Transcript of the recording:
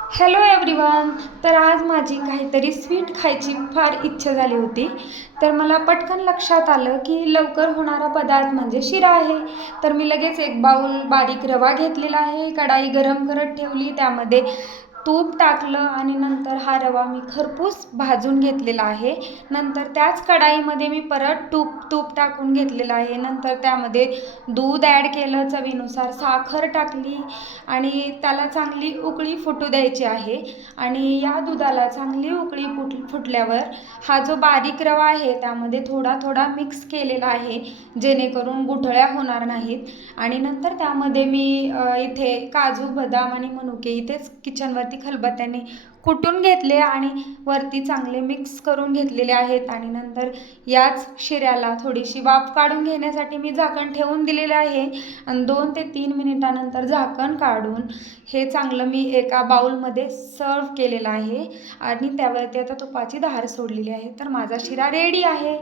Hello everyone. तर आज माझी काहीतरी स्वीट खायची फार इच्छा झाली होती. तर मला पटकन लक्षात आलं की लवकर होणारा पदार्थ म्हणजे शिरा आहे. तर मी लगेच एक बाऊल बारीक रवा घेतलेला आहे, कढाई गरम करत ठेवली, त्यामध्ये तूप टाकलं आणि नंतर हा रवा मी खरपूस भाजून घेतलेला आहे. नंतर त्याच कढाईमध्ये मी परत तूप टाकून घेतलेलं आहे. नंतर त्यामध्ये दूध ॲड केलं, चवीनुसार साखर टाकली आणि त्याला चांगली उकळी फुटू द्यायची आहे. आणि या दुधाला चांगली उकळी फुटल्यावर हा जो बारीक रवा आहे त्यामध्ये थोडा थोडा मिक्स केलेला आहे, जेणेकरून गुठळ्या होणार नाहीत. आणि नंतर त्यामध्ये मी इथे काजू, बदाम आणि मनुके इथेच किचनवरती खलबत्त्याने कुटून घेतले आणि वरती चांगले मिक्स करून घेतलेले आहेत. आणि नंतर याच शिऱ्याला थोडीशी वाफ काढून घेण्यासाठी मी झाकण ठेवून दिलेले आहे. आणि 2 ते 3 मिनिटानंतर झाकण काढून हे चांगलं मी एका बाउलमध्ये सर्व केलेलं आहे आणि त्यावरती आता तुपाची धार सोडलेली आहे. तर माझा शिरा रेडी आहे.